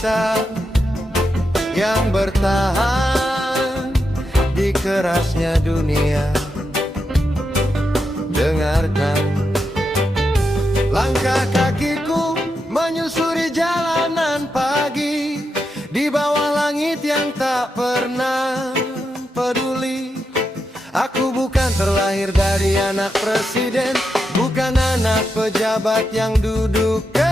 kita yang bertahan di kerasnya dunia. Dengarkan langkah kakiku menyusuri jalanan pagi di bawah langit yang tak pernah peduli. Aku bukan terlahir dari anak presiden, bukan anak pejabat yang duduk keren.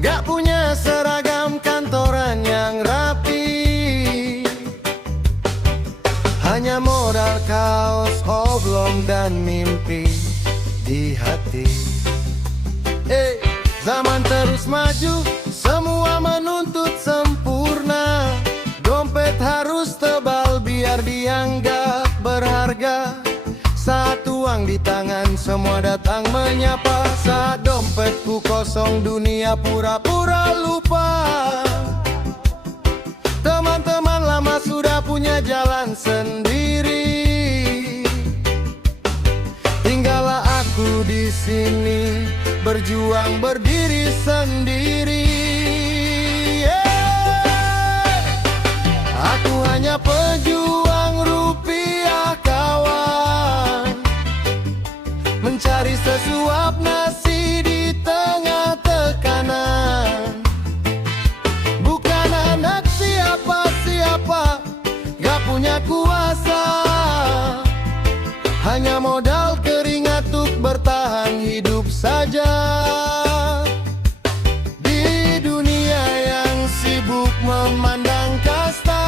Gak punya seragam kantoran yang rapi, hanya modal kaos oblong dan mimpi di hati. Zaman terus maju, semua menuntut sempurna. Dompet harus tebal biar dianggap berharga. Saat uang di tangan semua datang menyapa. Saat dompetku kosong dunia pura-pura lupa. Teman-teman lama sudah punya jalan sendiri. Tinggallah aku di sini berjuang berdiri sendiri. Aku hanya pejuang rupiah kawan, mencari sesuap nasi di tengah tekanan. Bukan anak siapa-siapa, gak punya kuasa, hanya modal keringat untuk bertahan hidup saja. Di dunia yang sibuk memandang kasta,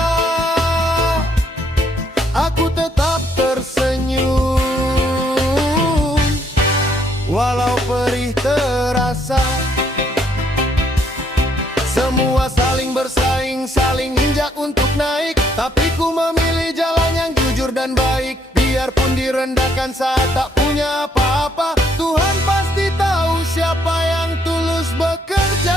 aku tetap tersenyum. Walau perih terasa, semua saling bersaing, saling injak untuk naik. Tapi ku memilih jalan yang jujur dan baik. Biarpun direndahkan saat tak punya apa-apa, Tuhan pasti tahu siapa yang tulus bekerja.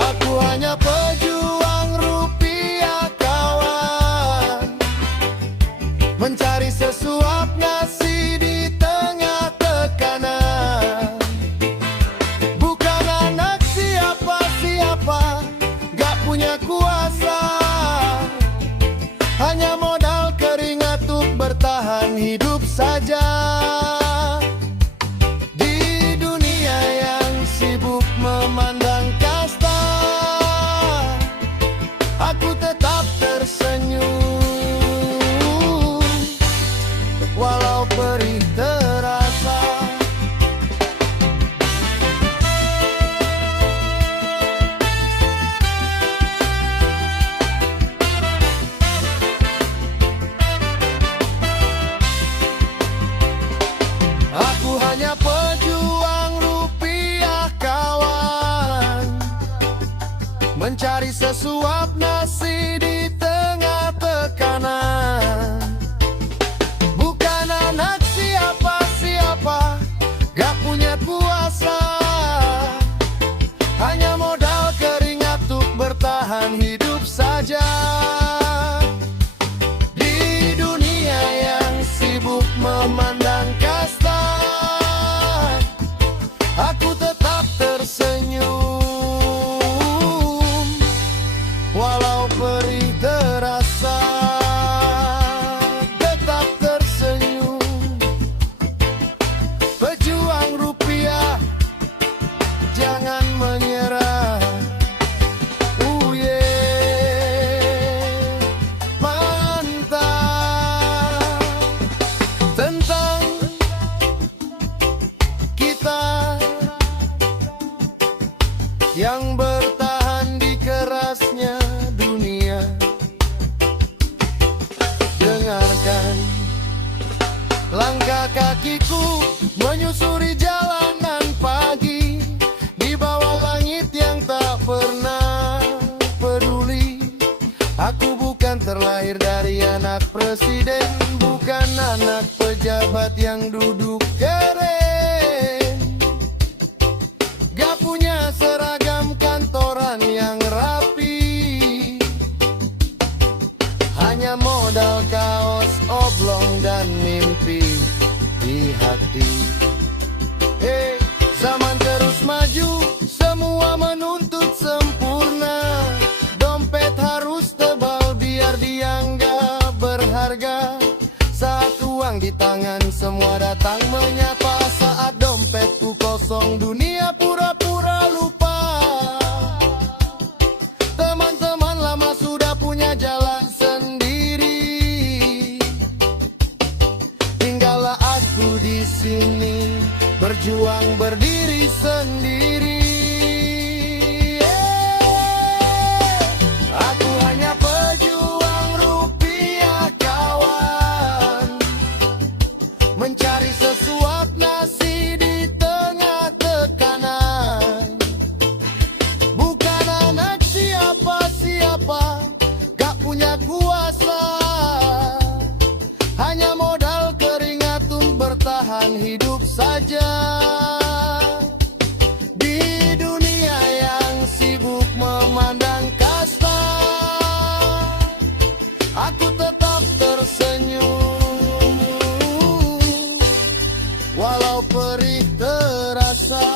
Aku hanya pejuang rupiah kawan, mencari sesuap nasi di tengah tekanan. Bukan anak siapa-siapa, gak punya kuasa, hanya modal keringat untuk bertahan hidup saja. Di dunia yang sibuk memandang kasta, aku tetap tersenyum. Walau perih terasa, aku hanya pejuang rupiah kawan, mencari sesuap nasi di tengah tekanan. Bukan anak siapa-siapa, gak punya kuasa, hanya modal keringat untuk bertahan hidup saja. Di dunia yang sibuk memandang kasta, aku tetap tersenyum. Walau perih terasa, tetap tersenyum. Pejuang rupiah, jangan menyerah. Mantap. Tentang kita yang bertahan di kerasnya dunia. Dengarkan langkah kakiku menyusuri jalanan pagi di bawah langit yang tak pernah peduli. Aku bukan terlahir dari anak presiden, bukan anak pejabat yang duduk keren. Gak punya seragam kantoran yang rapi, hanya modal kaos oblong dan mimpi di hati. Zaman terus maju. di tangan, semua datang menyapa. Saat dompetku kosong, dunia pura-pura lupa. Teman-teman lama sudah punya jalan sendiri. Tinggallah aku di sini, berjuang berdiri sendiri. Aku hanya pejuang rupiah kawan, mencari sesuap nasi di tengah tekanan. Bukan anak siapa-siapa, gak punya kuasa, hanya modal keringat untuk bertahan hidup saja. Di dunia yang sibuk memandang kasta, aku tetap tersenyum, walau perih terasa.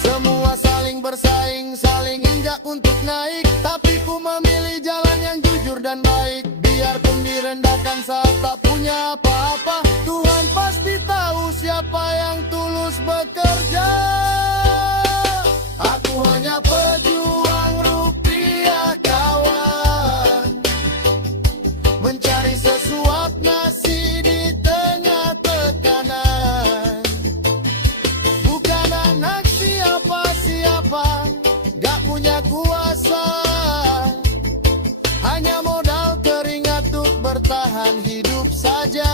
Semua saling bersaing, saling injak untuk naik, tapi ku memilih jalan yang jujur dan baik. Biarpun direndahkan saat tak punya apa-apa, Tuhan pasti tahu siapa yang tulus bekerja. Aku hanya pejuang rupiah kawan, mencari sesuap nasi di tengah tekanan. Bukan anak siapa-siapa, gak punya kuasa, hanya modal keringat untuk bertahan hidup saja.